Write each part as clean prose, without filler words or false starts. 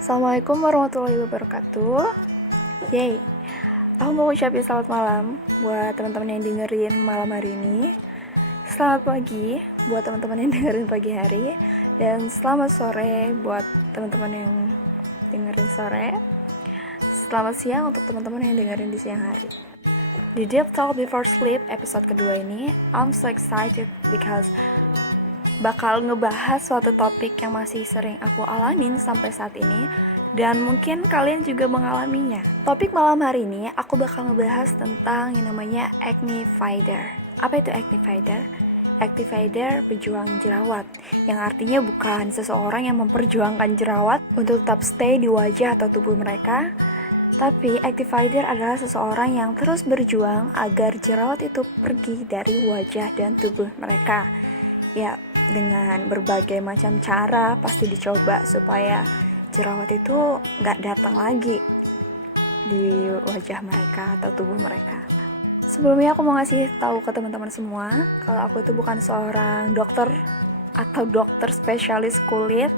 Assalamualaikum warahmatullahi wabarakatuh. Yay, aku mau ucapin selamat malam buat teman-teman yang dengerin malam hari ini. Selamat pagi buat teman-teman yang dengerin pagi hari. Dan selamat sore buat teman-teman yang dengerin sore. Selamat siang untuk teman-teman yang dengerin di siang hari. Di Deep Talk Before Sleep episode kedua ini, I'm so excited because bakal ngebahas suatu topik yang masih sering aku alamin sampai saat ini, dan mungkin kalian juga mengalaminya. Topik malam hari ini aku bakal ngebahas tentang yang namanya acne fighter. Apa itu acne fighter? Acne fighter pejuang jerawat, yang artinya bukan seseorang yang memperjuangkan jerawat untuk tetap stay di wajah atau tubuh mereka, tapi acne fighter adalah seseorang yang terus berjuang agar jerawat itu pergi dari wajah dan tubuh mereka. Ya, dengan berbagai macam cara pasti dicoba supaya jerawat itu gak datang lagi di wajah mereka atau tubuh mereka. Sebelumnya aku mau ngasih tahu ke teman-teman semua kalau aku itu bukan seorang dokter atau dokter spesialis kulit,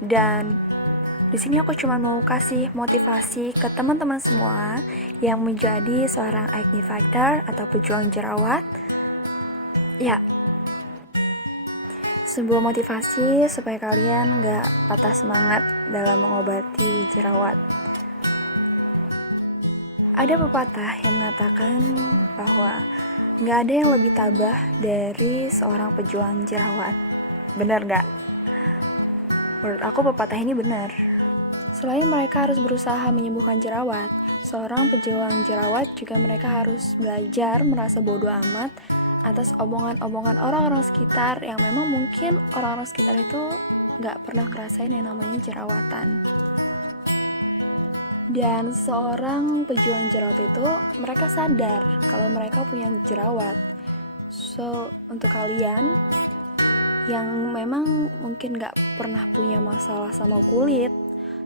dan di sini aku cuma mau kasih motivasi ke teman-teman semua yang menjadi seorang acne fighter atau pejuang jerawat. Ya, sebuah motivasi supaya kalian gak patah semangat dalam mengobati jerawat. Ada pepatah yang mengatakan bahwa gak ada yang lebih tabah dari seorang pejuang jerawat. Benar gak? Menurut aku pepatah ini benar. Selain mereka harus berusaha menyembuhkan jerawat, seorang pejuang jerawat juga mereka harus belajar merasa bodoh amat atas omongan-omongan orang-orang sekitar yang memang mungkin orang-orang sekitar itu gak pernah ngerasain yang namanya jerawatan. Dan seorang pejuang jerawat itu mereka sadar kalau mereka punya jerawat. So, untuk kalian yang memang mungkin gak pernah punya masalah sama kulit,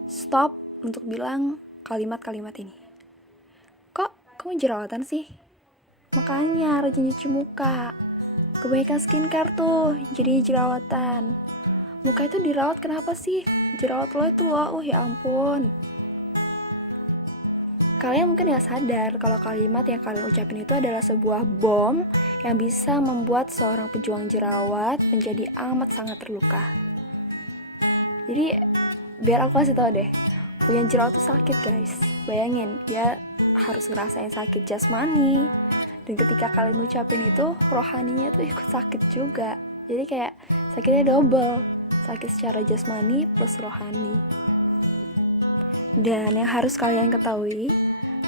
stop untuk bilang kalimat-kalimat ini. Kok kamu jerawatan sih? Makanya rajin cuci muka. Kebanyakan skincare tuh jadi jerawatan. Muka itu dirawat kenapa sih? Jerawat lo itu loh, ya ampun. Kalian mungkin gak sadar kalau kalimat yang kalian ucapin itu adalah sebuah bom yang bisa membuat seorang pejuang jerawat menjadi amat sangat terluka. Jadi biar aku kasih tau deh, punya jerawat tuh sakit guys. Bayangin, dia harus ngerasain sakit jasmani, dan ketika kalian ucapin itu, rohaninya tuh ikut sakit juga. Jadi kayak sakitnya double, sakit secara jasmani plus rohani. Dan yang harus kalian ketahui,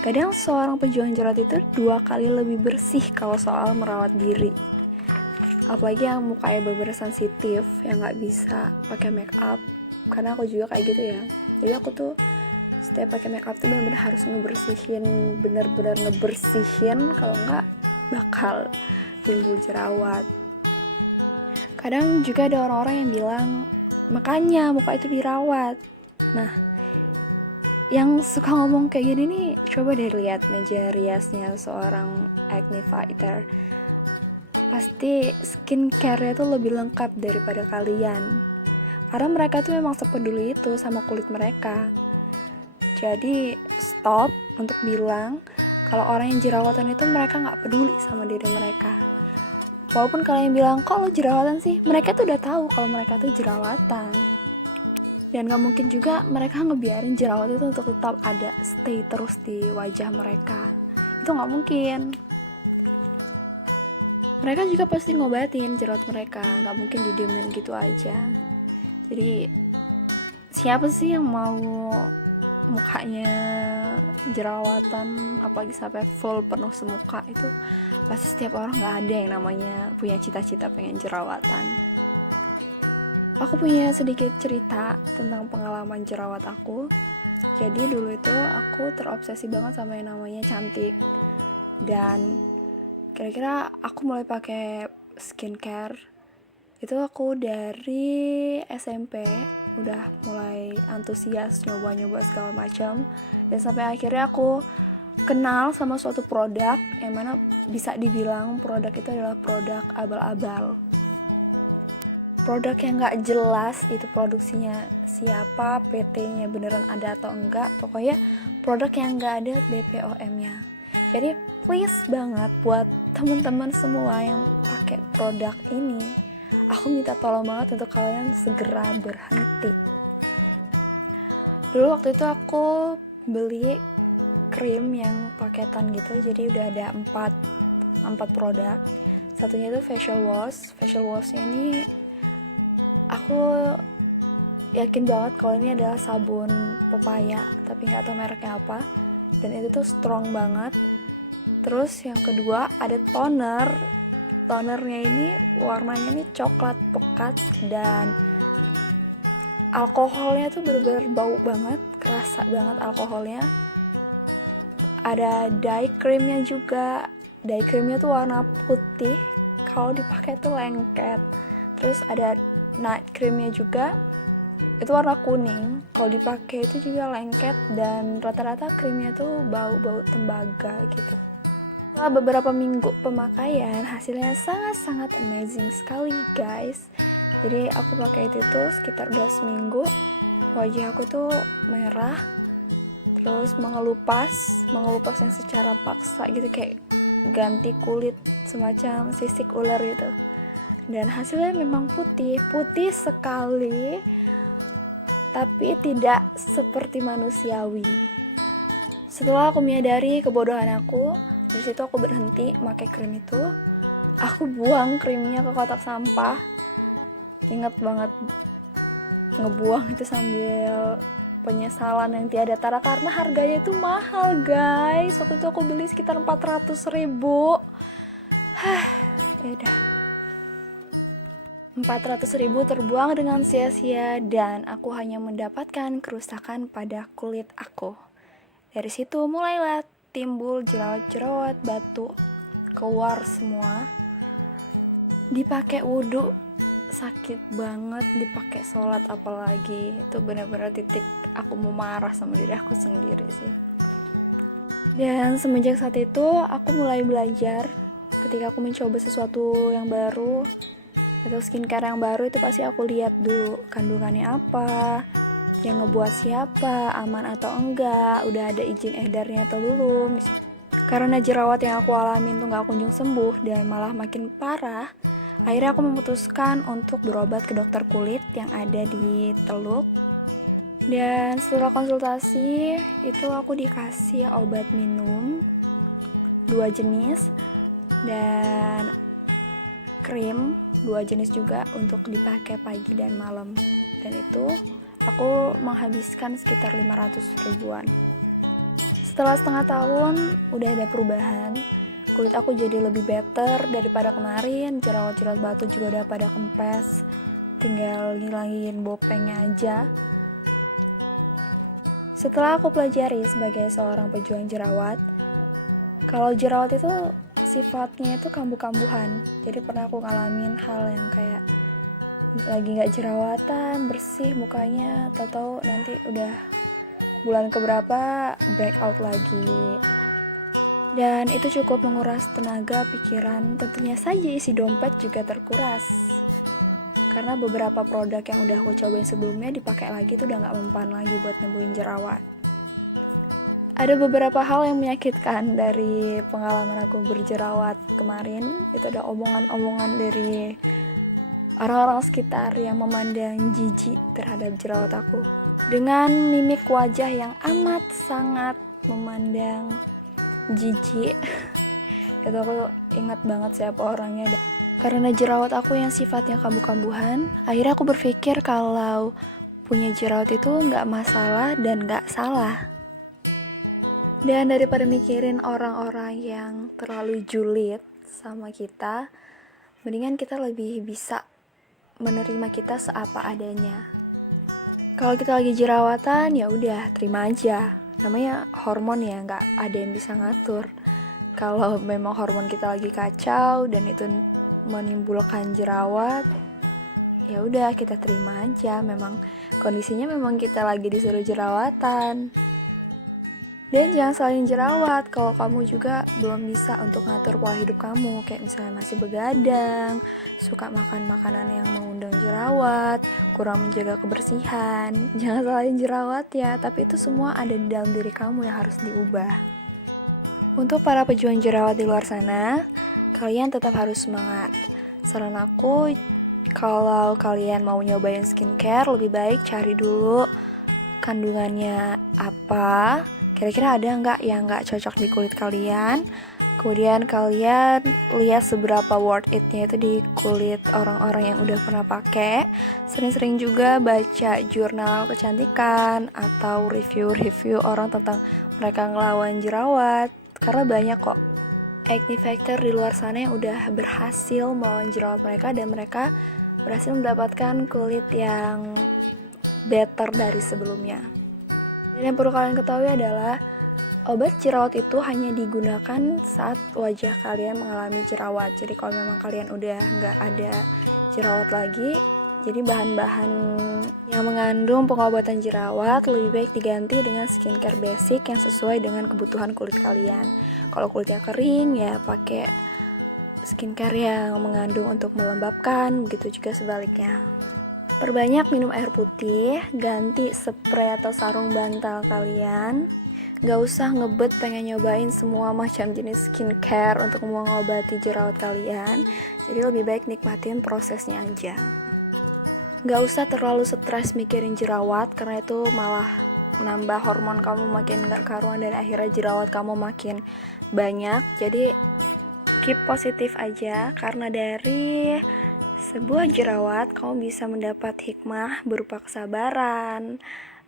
kadang seorang pejuang jerawat itu 2 kali lebih bersih kalau soal merawat diri. Apalagi yang mukanya bener-bener sensitif, yang gak bisa pakai make up. Karena aku juga kayak gitu ya. Jadi aku tuh setiap pakai make up tuh bener-bener harus bener-bener ngebersihin, kalau enggak bakal timbul jerawat. Kadang juga ada orang-orang yang bilang, makanya muka itu dirawat. Nah, yang suka ngomong kayak gini nih, coba deh lihat meja riasnya seorang acne fighter. Pasti skincare-nya tuh lebih lengkap daripada kalian, karena mereka tuh memang sepeduli itu sama kulit mereka. Jadi stop untuk bilang kalau orang yang jerawatan itu mereka gak peduli sama diri mereka. Walaupun kalian bilang, kok lo jerawatan sih? Mereka tuh udah tahu kalau mereka tuh jerawatan. Dan gak mungkin juga mereka ngebiarin jerawat itu untuk tetap ada, stay terus di wajah mereka. Itu gak mungkin. Mereka juga pasti ngobatin jerawat mereka, gak mungkin didiemin gitu aja. Jadi siapa sih yang mau mukanya jerawatan, apalagi sampai full penuh semuka? Itu pasti setiap orang gak ada yang namanya punya cita-cita pengen jerawatan. Aku punya sedikit cerita tentang pengalaman jerawat aku. Jadi dulu itu aku terobsesi banget sama yang namanya cantik. Dan kira-kira aku mulai pakai skincare itu aku dari SMP, udah mulai antusias nyoba-nyoba segala macam, dan sampai akhirnya aku kenal sama suatu produk yang mana bisa dibilang produk itu adalah produk abal-abal. produk yang nggak jelas itu produksinya siapa, PT-nya beneran ada atau enggak, pokoknya produk yang nggak ada BPOM-nya. Jadi please banget buat teman-teman semua yang pakai produk ini, aku minta tolong banget untuk kalian segera berhenti. Dulu waktu itu aku beli krim yang paketan gitu, jadi udah ada 4 produk. Satunya itu facial washnya ini aku yakin banget kalau ini adalah sabun pepaya, tapi nggak tahu mereknya apa, dan itu tuh strong banget. Terus yang kedua ada tonernya ini warnanya ini coklat pekat dan alkoholnya tuh bener-bener bau banget, kerasa banget alkoholnya. Ada dye creamnya juga, dye creamnya tuh warna putih, kalau dipakai tuh lengket. Terus ada night creamnya juga, itu warna kuning, kalau dipakai itu juga lengket, dan rata-rata krimnya tuh bau tembaga gitu. Setelah beberapa minggu pemakaian, hasilnya sangat-sangat amazing sekali guys. Jadi aku pakai itu tuh sekitar udah seminggu, wajah aku tuh merah, terus mengelupas yang secara paksa gitu, kayak ganti kulit semacam sisik ular gitu. Dan hasilnya memang putih sekali, tapi tidak seperti manusiawi. Setelah aku menyadari kebodohan aku, dari situ aku berhenti pakai krim itu. Aku buang krimnya ke kotak sampah. Ingat banget ngebuang itu sambil penyesalan yang tiada tara, karena harganya itu mahal guys. Waktu itu aku beli sekitar 400.000. Ya udah, 400.000 terbuang dengan sia-sia, dan aku hanya mendapatkan kerusakan pada kulit aku. Dari situ mulailah timbul jerawat-jerawat, batu keluar semua. Dipakai wudhu sakit banget, dipakai sholat apalagi, itu benar-benar titik aku mau marah sama diri aku sendiri sih. Dan semenjak saat itu aku mulai belajar, ketika aku mencoba sesuatu yang baru atau skincare yang baru, itu pasti aku lihat dulu kandungannya apa, yang ngebuat siapa, aman atau enggak, udah ada izin edarnya atau belum. Karena jerawat yang aku alamin tuh gak kunjung sembuh dan malah makin parah, akhirnya aku memutuskan untuk berobat ke dokter kulit yang ada di Teluk. Dan setelah konsultasi itu aku dikasih obat minum 2 jenis dan krim 2 jenis juga untuk dipakai pagi dan malam. Dan itu aku menghabiskan sekitar 500 ribuan. Setelah setengah tahun udah ada perubahan, kulit aku jadi lebih better daripada kemarin. Jerawat-jerawat batu juga udah pada kempes, tinggal ngilangin bopengnya aja. Setelah aku pelajari sebagai seorang pejuang jerawat, kalau jerawat itu sifatnya itu kambuh-kambuhan. Jadi pernah aku ngalamin hal yang kayak lagi gak jerawatan, bersih mukanya, tahu-tahu nanti udah bulan keberapa breakout lagi. Dan itu cukup menguras tenaga, pikiran, tentunya saja isi dompet juga terkuras. Karena beberapa produk yang udah aku cobain sebelumnya dipakai lagi tuh udah gak mempan lagi buat nyembuhin jerawat. Ada beberapa hal yang menyakitkan dari pengalaman aku berjerawat kemarin. Itu ada omongan-omongan dari orang-orang sekitar yang memandang jijik terhadap jerawat aku, dengan mimik wajah yang amat sangat memandang jijik. Itu aku ingat banget siapa orangnya. Karena jerawat aku yang sifatnya kambuh-kambuhan, akhirnya aku berpikir kalau punya jerawat itu gak masalah dan gak salah. Dan daripada mikirin orang-orang yang terlalu julid sama kita, mendingan kita lebih bisa menerima kita seapa adanya. Kalau kita lagi jerawatan, ya udah terima aja. Namanya hormon ya, nggak ada yang bisa ngatur. Kalau memang hormon kita lagi kacau dan itu menimbulkan jerawat, ya udah kita terima aja. Memang kondisinya memang kita lagi disuruh jerawatan. Dan jangan salin jerawat kalau kamu juga belum bisa untuk ngatur pola hidup kamu. Kayak misalnya masih begadang, suka makan makanan yang mengundang jerawat, kurang menjaga kebersihan. Jangan salin jerawat ya, tapi itu semua ada di dalam diri kamu yang harus diubah. Untuk para pejuang jerawat di luar sana, kalian tetap harus semangat. Saran aku, kalau kalian mau nyobain skincare, lebih baik cari dulu kandungannya apa, kira-kira ada nggak yang nggak cocok di kulit kalian. Kemudian kalian lihat seberapa worth it-nya itu di kulit orang-orang yang udah pernah pakai. Sering-sering juga baca jurnal kecantikan atau review-review orang tentang mereka ngelawan jerawat. Karena banyak kok acne factor di luar sana yang udah berhasil melawan jerawat mereka, dan mereka berhasil mendapatkan kulit yang better dari sebelumnya. Dan yang perlu kalian ketahui adalah obat jerawat itu hanya digunakan saat wajah kalian mengalami jerawat. Jadi kalau memang kalian udah nggak ada jerawat lagi, jadi bahan-bahan yang mengandung pengobatan jerawat lebih baik diganti dengan skincare basic yang sesuai dengan kebutuhan kulit kalian. Kalau kulitnya kering ya pakai skincare yang mengandung untuk melembabkan, begitu juga sebaliknya. Perbanyak minum air putih, ganti spray atau sarung bantal kalian. Gak usah ngebet pengen nyobain semua macam jenis skincare untuk mengobati jerawat kalian. Jadi lebih baik nikmatin prosesnya aja. Gak usah terlalu stres mikirin jerawat, karena itu malah menambah hormon kamu makin gak karuan dan akhirnya jerawat kamu makin banyak. Jadi keep positif aja, karena dari sebuah jerawat kamu bisa mendapat hikmah berupa kesabaran,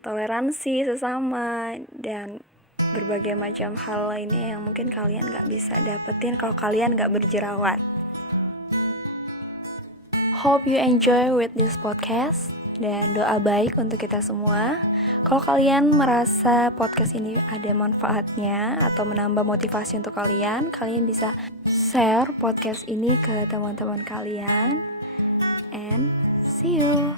toleransi sesama, dan berbagai macam hal lainnya yang mungkin kalian gak bisa dapetin kalau kalian gak berjerawat. Hope you enjoy with this podcast, dan doa baik untuk kita semua. Kalau kalian merasa podcast ini ada manfaatnya atau menambah motivasi untuk kalian bisa share podcast ini ke teman-teman kalian. And see you.